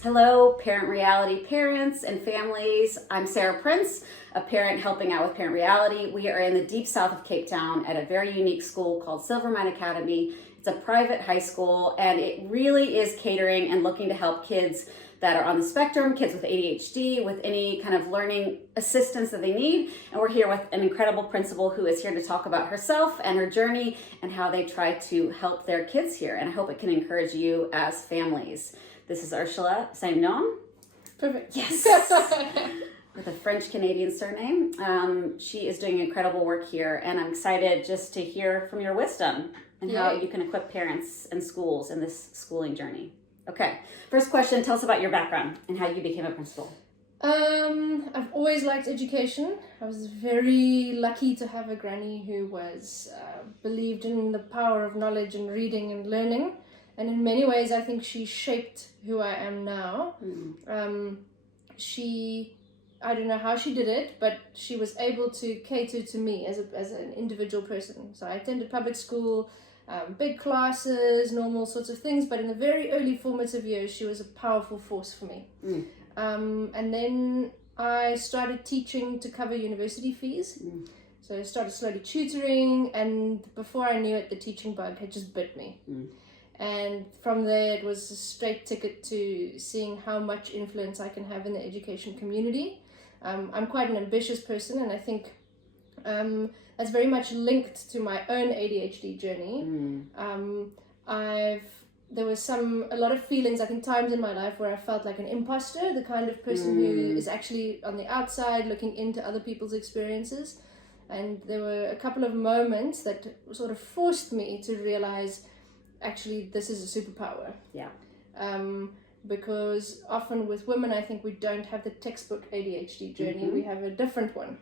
Hello, Parent Reality parents and families. I'm Sarah Prince, a parent helping out with Parent Reality. We are in the deep south of Cape Town at a very unique school called Silvermine Academy. It's a private high school, and it really is catering and looking to help kids that are on the spectrum, kids with ADHD, with any kind of learning assistance that they need. And we're here with an incredible principal who is here to talk about herself and her journey and how they try to help their kids here. And I hope it can encourage you as families. This is Urshula Saindon. Perfect. Yes. With a French-Canadian surname. She is doing incredible work here, and I'm excited just to hear from your wisdom and how you can equip parents and schools in this schooling journey. Okay, first question, tell us about your background and how you became a principal. I've always liked education. I was very lucky to have a granny who was believed in the power of knowledge and reading and learning. And in many ways, I think she shaped who I am now. I don't know how she did it, but she was able to cater to me as an individual person. So I attended public school, big classes, normal sorts of things. But in the very early formative years, she was a powerful force for me. And then I started teaching to cover university fees. So I started slowly tutoring, and before I knew it, the teaching bug had just bit me. And from there, it was a straight ticket to seeing how much influence I can have in the education community. I'm quite an ambitious person, and I think that's very much linked to my own ADHD journey. There was a lot of feelings, I think, times in my life where I felt like an imposter, the kind of person who is actually on the outside looking into other people's experiences. And there were a couple of moments that sort of forced me to realize, actually, this is a superpower. Yeah. Because often with women, I think we don't have the textbook ADHD journey. We have a different one.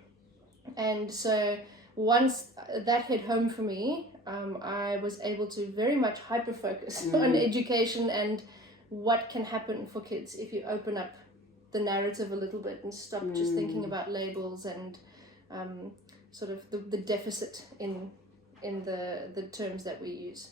And so once that hit home for me, I was able to very much hyper-focus on education and what can happen for kids if you open up the narrative a little bit and stop just thinking about labels and sort of the deficit in the terms that we use.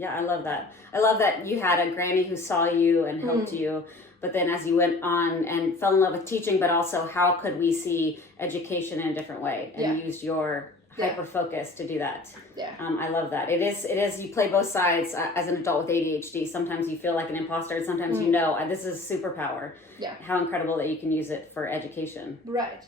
Yeah, I love that. I love that you had a granny who saw you and helped you, but then as you went on and fell in love with teaching, but also how could we see education in a different way and used your hyper focus to do that. I love that. It is you play both sides as an adult with ADHD. Sometimes you feel like an imposter, and sometimes you know this is a superpower. How incredible that you can use it for education. Right.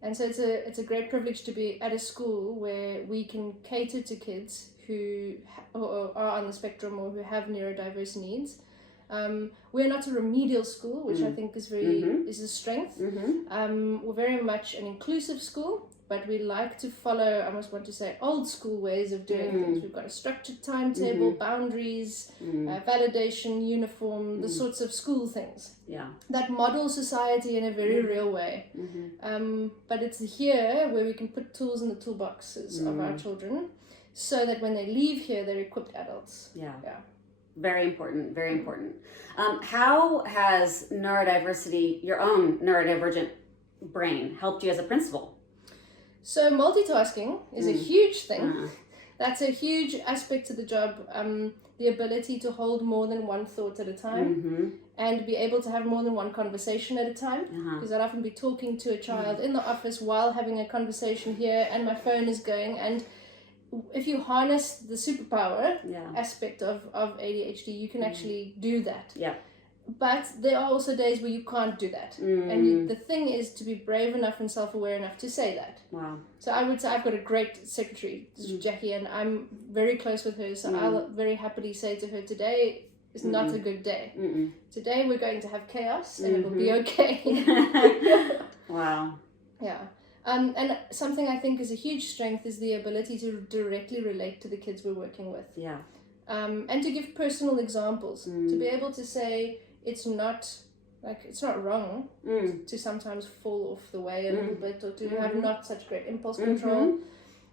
And so it's a great privilege to be at a school where we can cater to kids who are on the spectrum or who have neurodiverse needs. We're not a remedial school, which I think is is a strength. We're very much an inclusive school, but we like to follow, I almost want to say, old school ways of doing things. We've got a structured timetable, boundaries, validation, uniform, the sorts of school things that model society in a very real way. But it's here where we can put tools in the toolboxes of our children, so that when they leave here, they're equipped adults. Very important, very important. How has neurodiversity, your own neurodivergent brain, helped you as a principal? So multitasking is a huge thing. That's a huge aspect to the job. The ability to hold more than one thought at a time and be able to have more than one conversation at a time. Because I'd often be talking to a child in the office while having a conversation here, and my phone is going. And if you harness the superpower aspect of ADHD, you can actually do that. But there are also days where you can't do that. And the thing is to be brave enough and self-aware enough to say that. So I would say I've got a great secretary, Jackie, and I'm very close with her. So I'll very happily say to her, today is not a good day. Today we're going to have chaos and it will be okay. Wow. And something I think is a huge strength is the ability to directly relate to the kids we're working with. And to give personal examples, to be able to say it's not wrong to sometimes fall off the way a little bit, or to have not such great impulse control,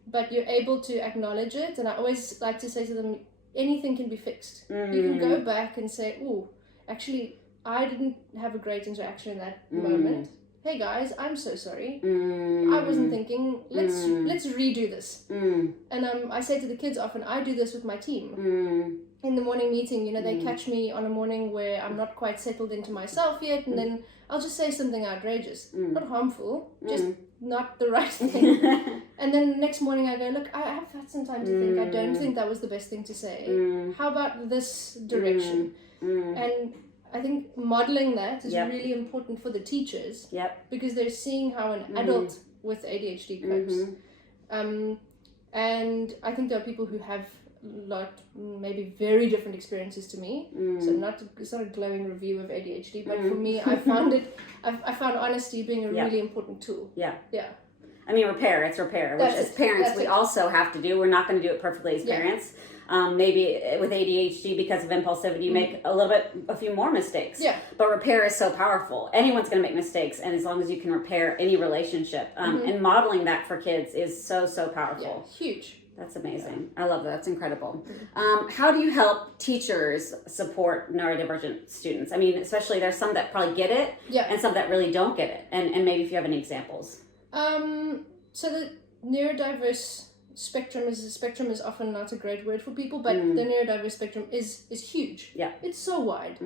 but you're able to acknowledge it. And I always like to say to them, anything can be fixed. You can go back and say, oh, actually, I didn't have a great interaction in that moment. hey guys, I'm so sorry. I wasn't thinking, let's redo this. And I say to the kids often, I do this with my team. In the morning meeting, you know, they catch me on a morning where I'm not quite settled into myself yet, and then I'll just say something outrageous, not harmful, just not the right thing. And then the next morning I go, look, I have had some time to think. I don't think that was the best thing to say. How about this direction? And I think modeling that is really important for the teachers, because they're seeing how an adult with ADHD copes. And I think there are people who have maybe very different experiences to me. So it's not a glowing review of ADHD, but for me, I found honesty being a really important tool. Yeah. I mean, it's repair, which as parents we also have to do. We're not going to do it perfectly as parents. Maybe with ADHD, because of impulsivity, you make a few more mistakes. But repair is so powerful. Anyone's going to make mistakes, and as long as you can repair any relationship, and modeling that for kids is so powerful. Huge. That's amazing. I love that. That's incredible. How do you help teachers support neurodivergent students? I mean, especially there's some that probably get it, and some that really don't get it. And maybe if you have any examples. So the neurodiverse spectrum is often not a great word for people, but the neurodiverse spectrum is huge. It's so wide.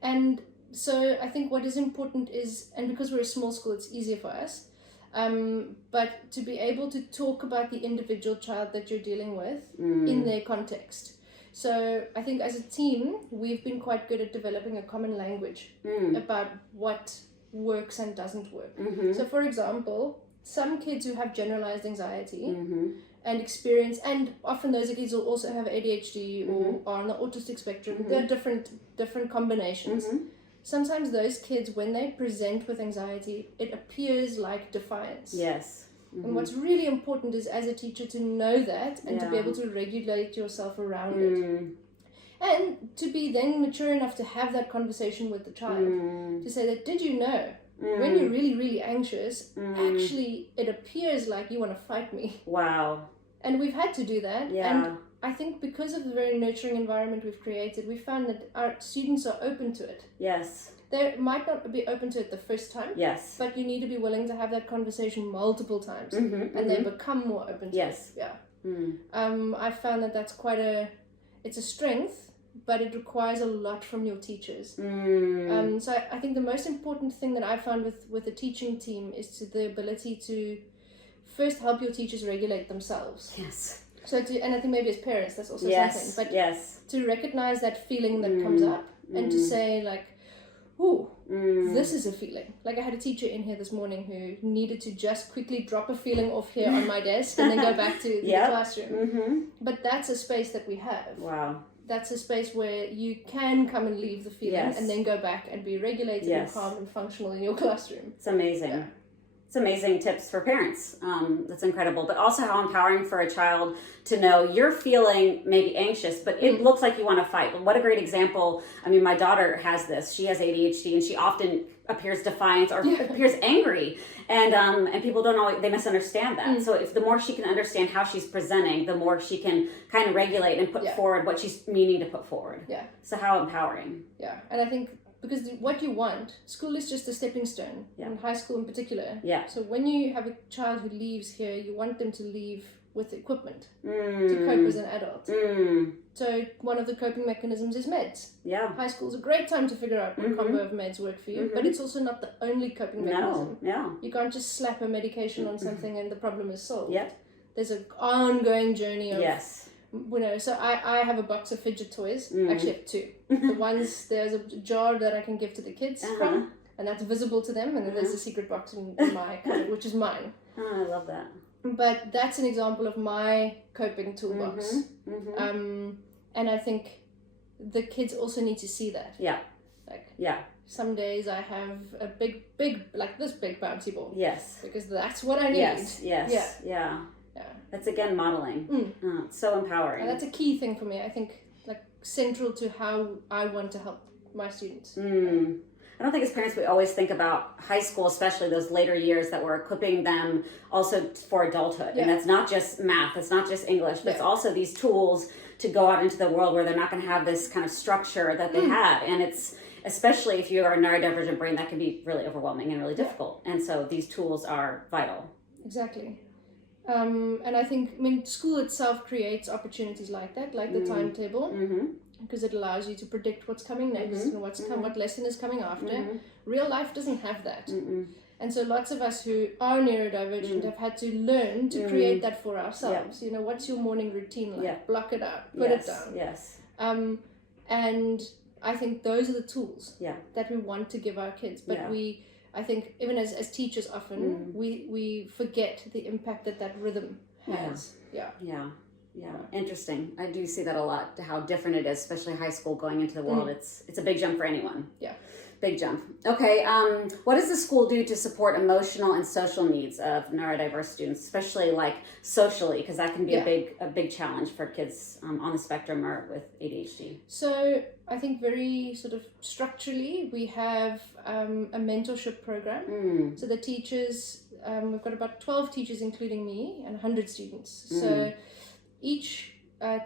And so I think what is important is, and because we're a small school, it's easier for us. But to be able to talk about the individual child that you're dealing with in their context. So I think as a team, we've been quite good at developing a common language about what works and doesn't work. So for example, some kids who have generalized anxiety and experience, and often those kids will also have ADHD or are on the autistic spectrum. There are different combinations. Sometimes those kids, when they present with anxiety, it appears like defiance. And what's really important is, as a teacher, to know that and to be able to regulate yourself around it. And to be then mature enough to have that conversation with the child. To say that, did you know, when you're really, really anxious, actually it appears like you want to fight me. Wow. And we've had to do that. And I think because of the very nurturing environment we've created, we found that our students are open to it. They might not be open to it the first time, but you need to be willing to have that conversation multiple times, and they become more open to it. I found that that's it's a strength, but it requires a lot from your teachers. So I think the most important thing that I found with the teaching team is the ability to first help your teachers regulate themselves. So and I think maybe as parents that's also something, but to recognize that feeling that comes up and to say like, ooh, this is a feeling. Like I had a teacher in here this morning who needed to just quickly drop a feeling off here on my desk and then go back to the classroom. But that's a space that we have. That's a space where you can come and leave the feeling and then go back and be regulated and calm and functional in your classroom. It's amazing. It's amazing tips for parents. That's incredible. But also how empowering for a child to know you're feeling maybe anxious, but it looks like you want to fight. What a great example. I mean, my daughter has this. She has ADHD and she often appears defiant or appears angry. And people don't always, they misunderstand that. So if the more she can understand how she's presenting, the more she can kind of regulate and put forward what she's meaning to put forward. So how empowering. And I think because what you want, school is just a stepping stone, in high school in particular. So when you have a child who leaves here, you want them to leave with equipment to cope as an adult. So one of the coping mechanisms is meds. High school is a great time to figure out what combo of meds work for you, but it's also not the only coping mechanism. You can't just slap a medication on something and the problem is solved. There's an ongoing journey of so I have a box of fidget toys. Actually, I have two. There's a jar that I can give to the kids from, and that's visible to them. And then there's a secret box in my cupboard, which is mine. I love that. But that's an example of my coping toolbox. And I think the kids also need to see that. Some days I have a big, like this big bouncy ball. Because that's what I need. That's again modeling. It's so empowering. And that's a key thing for me. I think like central to how I want to help my students. I don't think as parents we always think about high school, especially those later years, that we're equipping them also for adulthood. And that's not just math, it's not just English, but it's also these tools to go out into the world where they're not going to have this kind of structure that they had. And especially if you are a neurodivergent brain, that can be really overwhelming and really difficult. And so these tools are vital. Exactly. And I think, school itself creates opportunities like that, like the timetable, because it allows you to predict what's coming next and what lesson is coming after. Real life doesn't have that. And so lots of us who are neurodivergent have had to learn to create that for ourselves. What's your morning routine like? Block it out, put it down. Yes. And I think those are the tools that we want to give our kids. But I think even as teachers often, we forget the impact that rhythm has. Yeah. Interesting. I do see that a lot, how different it is, especially high school going into the world. It's a big jump for anyone. Yeah. Big jump. Okay. What does the school do to support emotional and social needs of neurodiverse students, especially like socially, because that can be a big challenge for kids on the spectrum or with ADHD? So I think very sort of structurally, we have a mentorship program. So the teachers, we've got about 12 teachers, including me, and 100 students. So each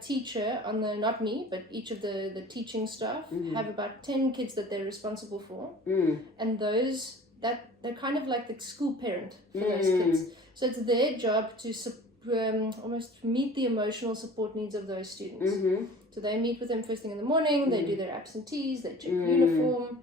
teacher not me, but each of the teaching staff have about 10 kids that they're responsible for. And those, they're kind of like the school parent for those kids. So it's their job to almost meet the emotional support needs of those students. So they meet with them first thing in the morning, they do their absentees, they check uniform,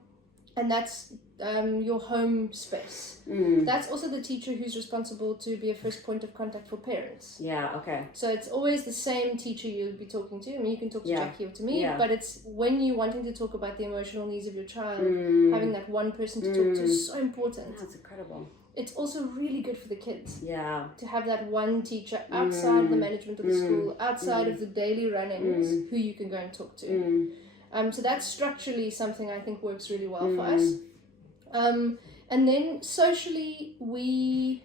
and that's your home space. That's also the teacher who's responsible to be a first point of contact for parents. Yeah, okay. So it's always the same teacher you'll be talking to. You can talk to Jackie or to me, but it's when you're wanting to talk about the emotional needs of your child, having that one person to talk to is so important. That's incredible. It's also really good for the kids. Yeah. To have that one teacher outside the management of the school, outside of the daily run-ins, who you can go and talk to. So that's structurally something I think works really well for us. And then socially, we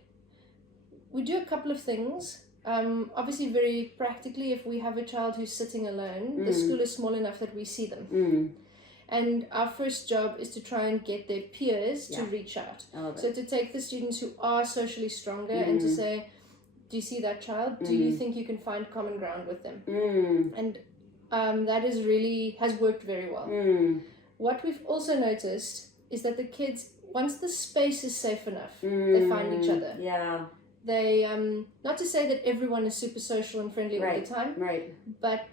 do a couple of things. Obviously, very practically, if we have a child who's sitting alone, the school is small enough that we see them. And our first job is to try and get their peers to reach out. So to take the students who are socially stronger and to say, do you see that child? Do you think you can find common ground with them? And that has worked very well. What we've also noticed is that the kids, once the space is safe enough, they find each other. Yeah. They, not to say that everyone is super social and friendly all the time, but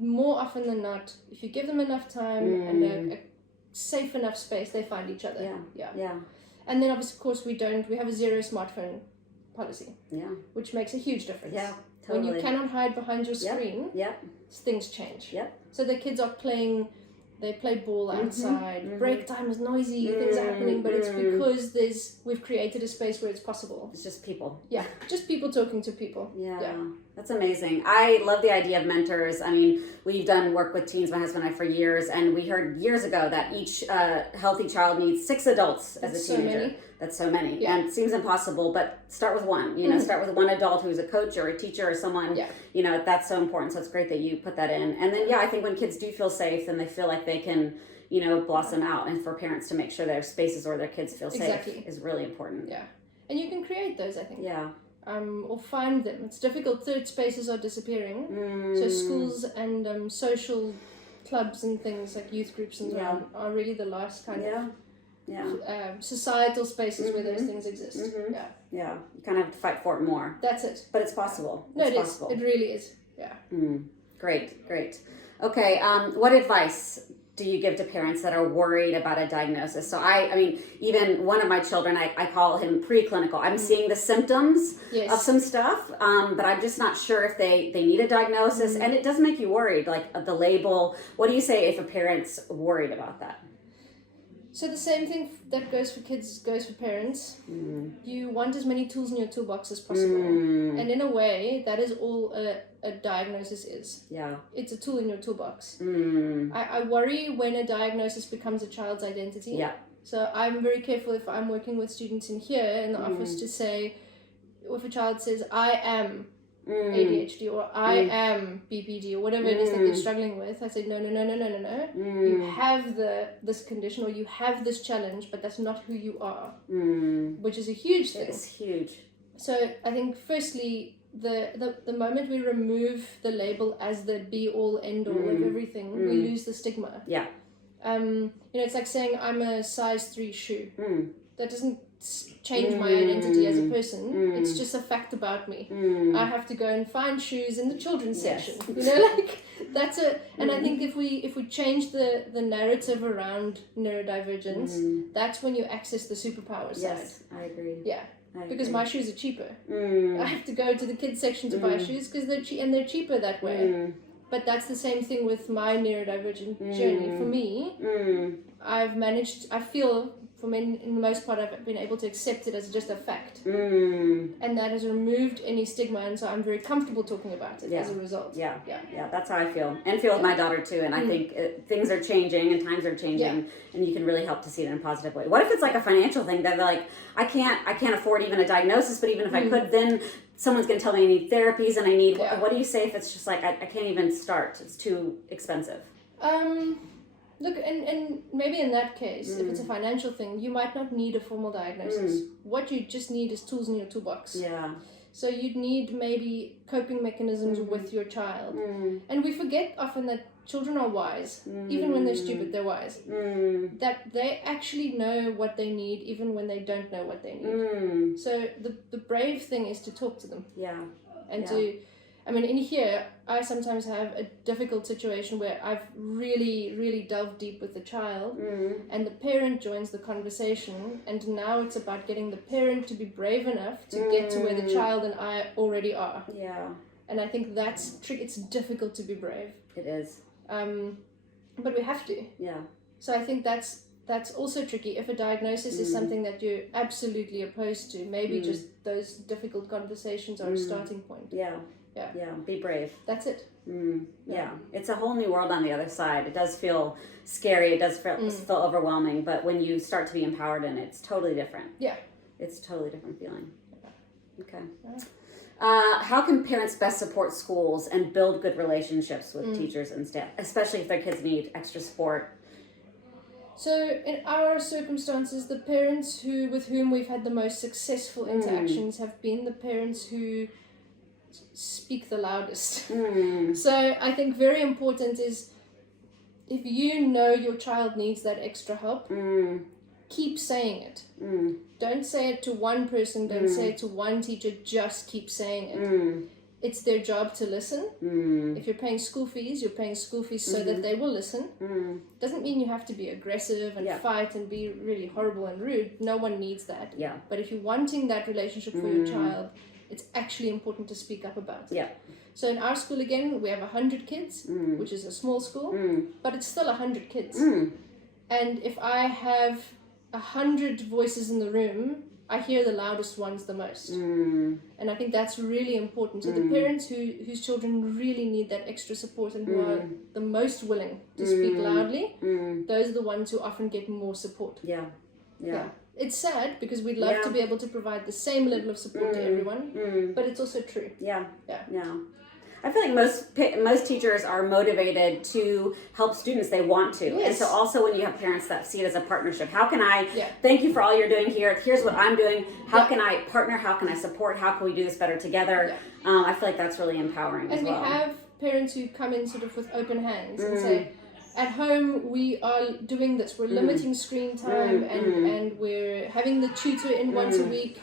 more often than not, if you give them enough time and a safe enough space, they find each other. Yeah. And then obviously, of course, we have a 0 smartphone policy. Yeah. Which makes a huge difference. Yeah. Totally. When you cannot hide behind your screen, things change. So the kids are playing. They play ball outside. Break time is noisy. Things are happening, but it's because we've created a space where it's possible. It's just people. Yeah, just people talking to people. Yeah, that's amazing. I love the idea of mentors. I mean, we've done work with teens, my husband and I, for years, and we heard years ago that each healthy child needs 6 adults as a teenager. So many. That's so many. Yeah. And it seems impossible, but start with one. Start with one adult who's a coach or a teacher or someone. Yeah. That's so important. So it's great that you put that in. And then, I think when kids do feel safe, then they feel like they can, blossom out. And for parents to make sure their spaces or their kids feel safe is really important. Yeah. And you can create those, I think. Yeah. Or find them. It's difficult. Third spaces are disappearing. So schools and social clubs and things like youth groups and so on are really the last kind of societal spaces where those things exist. Yeah. You kind of have to fight for it more. That's it. But it's possible. No, it's possible. It really is. Yeah. Great. Okay. What advice do you give to parents that are worried about a diagnosis? So I mean, even one of my children, I call him preclinical. I'm seeing the symptoms of some stuff, but I'm just not sure if they need a diagnosis. And it does make you worried, like the label. What do you say if a parent's worried about that? So the same thing that goes for kids goes for parents. You want as many tools in your toolbox as possible. And in a way, that is all a diagnosis is. Yeah. It's a tool in your toolbox. I worry when a diagnosis becomes a child's identity. Yeah. So I'm very careful if I'm working with students in here in the office to say, if a child says, I am ADHD or I am BPD or whatever it is that they're struggling with, I say no. You have this condition or you have this challenge, but that's not who you are, which is a huge thing. It's huge. So I think firstly, the moment we remove the label as the be all end all of everything, we lose the stigma. Yeah. It's like saying I'm a size 3 shoe. That doesn't change my identity as a person. It's just a fact about me. I have to go and find shoes in the children's section. That's it. And I think if we change the narrative around neurodivergence, that's when you access the superpower side. Yes, I agree. Yeah. Because my shoes are cheaper. I have to go to the kids section to buy shoes because they're cheaper that way. But that's the same thing with my neurodivergent journey. For me, I feel, in the most part, I've been able to accept it as just a fact. And that has removed any stigma, and so I'm very comfortable talking about it as a result. Yeah, that's how I feel. And feel with my daughter too. And I think things are changing and times are changing, and you can really help to see it in a positive way. What if it's like a financial thing that like, I can't afford even a diagnosis, but even if I could, then someone's going to tell me I need therapies and I need, what do you say if it's just like, I can't even start, it's too expensive? Look, and maybe in that case, if it's a financial thing, you might not need a formal diagnosis. What you just need is tools in your toolbox. Yeah. So you'd need maybe coping mechanisms with your child. And we forget often that children are wise. Even when they're stupid, they're wise. That they actually know what they need, even when they don't know what they need. So the brave thing is to talk to them. Yeah. And in here, I sometimes have a difficult situation where I've really, really delved deep with the child, and the parent joins the conversation, and now it's about getting the parent to be brave enough to get to where the child and I already are. Yeah. And I think that's tricky. It's difficult to be brave. It is. But we have to. Yeah. So I think that's also tricky. If a diagnosis is something that you're absolutely opposed to, maybe just those difficult conversations are a starting point. Yeah. Yeah, be brave. That's it. Yeah, it's a whole new world on the other side. It does feel scary. It does feel overwhelming. But when you start to be empowered in it, it's totally different. Yeah. It's a totally different feeling. Okay. How can parents best support schools and build good relationships with teachers and staff, especially if their kids need extra support? So in our circumstances, the parents with whom we've had the most successful interactions have been the parents who speak the loudest. So I think very important is, if you know your child needs that extra help, keep saying it. Don't say it to one person, don't say it to one teacher, just keep saying it. It's their job to listen. If you're paying school fees, you're paying school fees so that they will listen. Doesn't mean you have to be aggressive and fight and be really horrible and rude. No one needs that. Yeah. But if you're wanting that relationship for your child, it's actually important to speak up about it. Yeah. So in our school, again, we have 100 kids, which is a small school, but it's still 100 kids. And if I have 100 voices in the room, I hear the loudest ones the most. And I think that's really important. So the parents whose children really need that extra support and who are the most willing to speak loudly, those are the ones who often get more support. Yeah. It's sad because we'd love to be able to provide the same level of support to everyone, but it's also true. Yeah. I feel like most teachers are motivated to help students. They want to. Yes. And so also when you have parents that see it as a partnership, how can I thank you for all you're doing here? Here's what I'm doing. How can I partner? How can I support? How can we do this better together? I feel like that's really empowering as well. And we have parents who come in sort of with open hands and say, at home we are doing this, we're limiting screen time and we're having the tutor in once a week,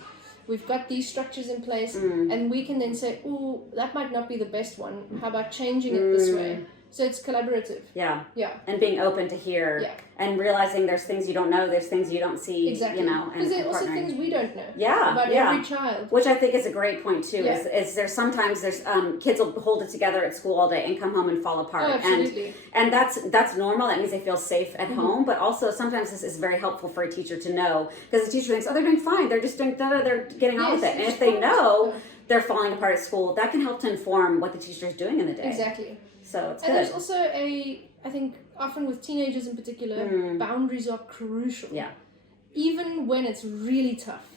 we've got these structures in place, and we can then say, oh, that might not be the best one, how about changing it this way? So it's collaborative. Yeah. And being open to hear and realizing there's things you don't know, there's things you don't see. Exactly. Because there's also things we don't know about every child. Which I think is a great point too, is there's sometimes kids will hold it together at school all day and come home and fall apart. Oh, absolutely. And that's normal. That means they feel safe at home, but also sometimes this is very helpful for a teacher to know, because the teacher thinks, oh, they're doing fine, they're just doing they're getting on with it. And if they know they're falling apart at school, that can help to inform what the teacher is doing in the day. Exactly. So it's good. And there's also I think often with teenagers in particular, boundaries are crucial. Yeah. Even when it's really tough,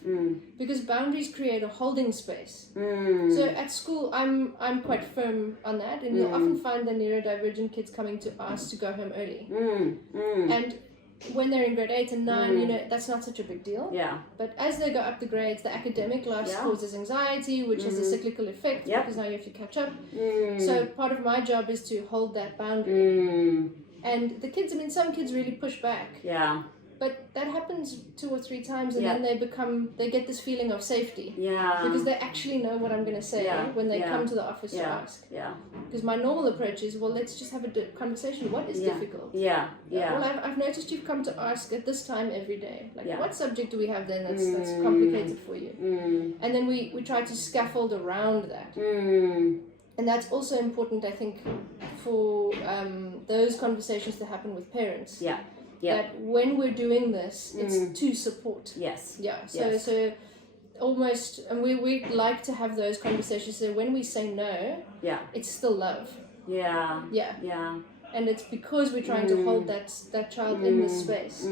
because boundaries create a holding space. So at school, I'm quite firm on that, and you'll often find the neurodivergent kids coming to us to go home early. And when they're in grade 8 and 9, that's not such a big deal. Yeah. But as they go up the grades, the academic life causes anxiety, which is a cyclical effect because now you have to catch up. So part of my job is to hold that boundary. And the kids, I mean, some kids really push back. Yeah. But that happens 2 or 3 times, and Yeah. then they get this feeling of safety. Yeah. Because they actually know what I'm going to say when they come to the office to ask. Yeah. Because my normal approach is, well, let's just have a conversation. What is difficult? Yeah. Yeah. Well, I've noticed you've come to ask at this time every day. Like, Yeah. what subject do we have then that's complicated for you? And then we try to scaffold around that. And that's also important, I think, for those conversations to happen with parents. Yeah. Yeah. That when we're doing this, it's to support. Yes. Yeah. So almost, and we like to have those conversations. So when we say no, it's still love. Yeah. Yeah. Yeah. And it's because we're trying to hold that child in this space.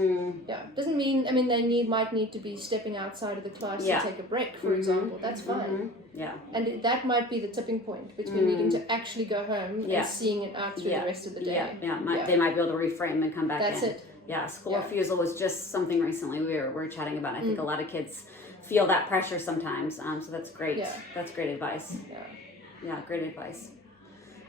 Yeah. Doesn't mean, I mean, they might need to be stepping outside of the class to take a break, for example. That's fine. Yeah. And that might be the tipping point between needing to actually go home and seeing it out through the rest of the day. They might be able to reframe and come back in. That's it. Yeah, school refusal was just something recently we were chatting about. I think a lot of kids feel that pressure sometimes. So that's great. Yeah. That's great advice. Yeah, great advice.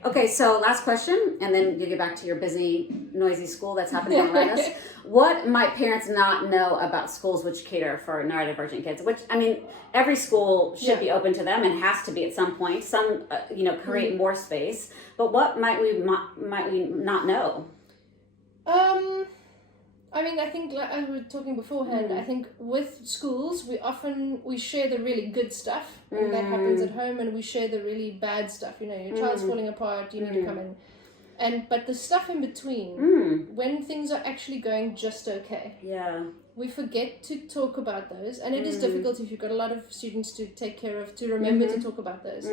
Okay, so last question, and then you get back to your busy, noisy school that's happening around us. What might parents not know about schools which cater for neurodivergent kids? Which, I mean, every school should be open to them and has to be at some point. Some, create more space. But what might we not know? I mean, I think, like I was talking beforehand, I think with schools, we share the really good stuff that happens at home, and we share the really bad stuff. You know, your child's falling apart, you need to come in. But the stuff in between, when things are actually going just okay, we forget to talk about those. And it is difficult if you've got a lot of students to take care of, to remember to talk about those.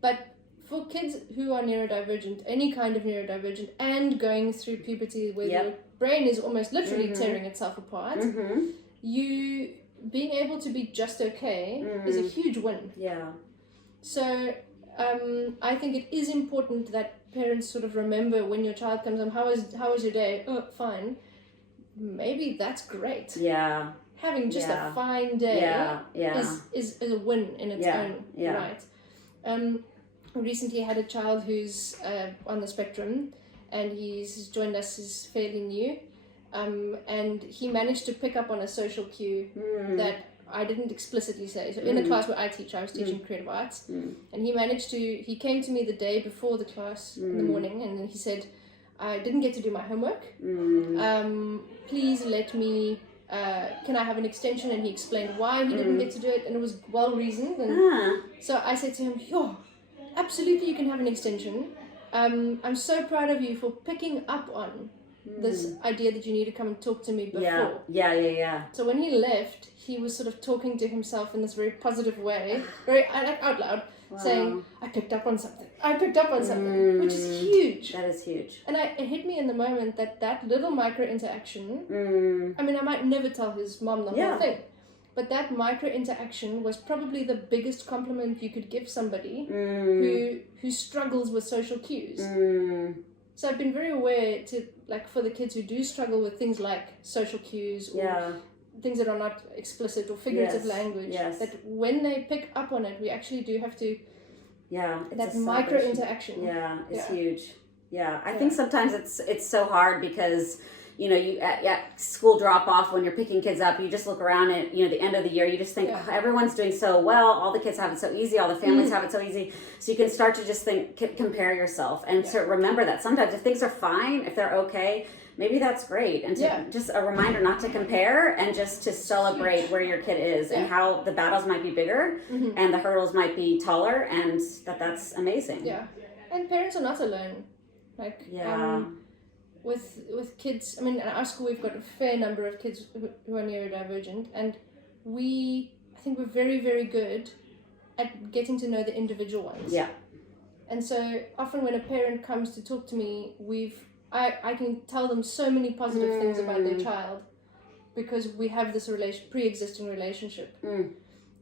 But for kids who are neurodivergent, any kind of neurodivergent, and going through puberty where your brain is almost literally tearing itself apart, you being able to be just okay is a huge win. Yeah. So I think it is important that parents sort of remember when your child comes home, how was your day? Oh, fine. Maybe that's great. Yeah. Having just a fine day is a win in its own right. Recently had a child who's on the spectrum, and he's joined us, he's fairly new, and he managed to pick up on a social cue that I didn't explicitly say. So in a class where I was teaching creative arts, and he came to me the day before the class in the morning, and he said, I didn't get to do my homework, please let me, can I have an extension? And he explained why he didn't get to do it, and it was well reasoned. And so I said to him, absolutely, you can have an extension. I'm so proud of you for picking up on this idea that you need to come and talk to me before. Yeah. So when he left, he was sort of talking to himself in this very positive way, very out loud, saying, I picked up on something, which is huge. That is huge. And it hit me in the moment that little micro interaction, I mean, I might never tell his mom the whole thing, but that micro interaction was probably the biggest compliment you could give somebody who struggles with social cues. So I've been very aware to, like, for the kids who do struggle with things like social cues or things that are not explicit or figurative language, that when they pick up on it, we actually do have to, that micro interaction. It's huge. I think sometimes it's so hard because, you know, you at school drop off, when you're picking kids up, you just look around at, you know, the end of the year, you just think, oh, everyone's doing so well, all the kids have it so easy, all the families have it so easy. So you can start to just think, compare yourself, and to remember that sometimes if things are fine, if they're okay, maybe that's great. And to just a reminder not to compare, and just to celebrate where your kid is and how the battles might be bigger and the hurdles might be taller, and that's amazing. Yeah. And parents are not alone. Like, with kids, I mean, at our school we've got a fair number of kids who are neurodivergent, and I think we're very, very good at getting to know the individual ones. Yeah. And so often when a parent comes to talk to me, I can tell them so many positive things about their child because we have this pre-existing relationship.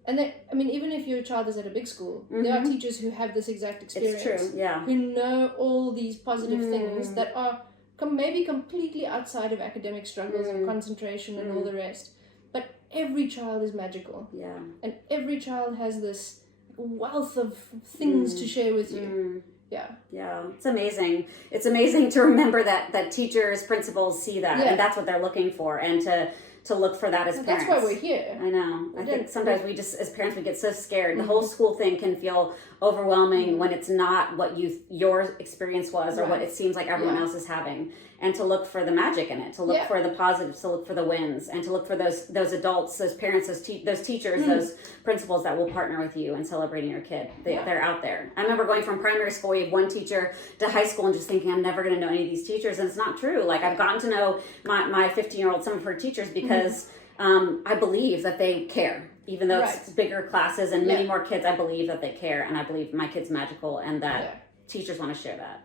And I mean, even if your child is at a big school, there are teachers who have this exact experience. It's true, who know all these positive things that are maybe completely outside of academic struggles and concentration and all the rest. But every child is magical. Yeah. And every child has this wealth of things to share with you. Yeah, it's amazing. It's amazing to remember that teachers, principals see that, and that's what they're looking for, and to look for that as parents. That's why we're here. I know. I think sometimes we just, as parents, we get so scared. The whole school thing can feel overwhelming when it's not what your experience was or what it seems like everyone else is having. And to look for the magic in it, to look for the positives, to look for the wins, and to look for those adults, those parents, those teachers, those principals that will partner with you in celebrating your kid. They're out there. I remember going from primary school, you have one teacher, to high school, and just thinking, I'm never going to know any of these teachers. And it's not true. Like, I've gotten to know my 15-year-old, some of her teachers, because I believe that they care. Even though it's bigger classes and many more kids, I believe that they care. And I believe my kid's magical, and that teachers want to share that.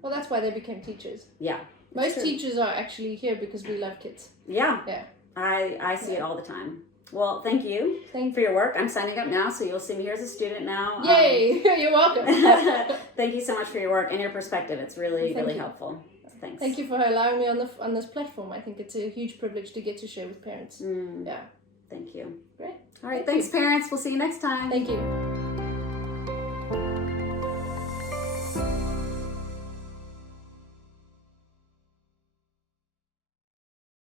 Well, that's why they became teachers. Yeah. Most teachers are actually here because we love kids. Yeah. Yeah. I see it all the time. Well, thank you for your work. I'm signing up now, so you'll see me here as a student now. Yay! You're welcome. Thank you so much for your work and your perspective. It's really, really helpful. Thanks. Thank you for allowing me on this platform. I think it's a huge privilege to get to share with parents. Yeah. Thank you. Great. All right. Thanks, parents. We'll see you next time. Thank you.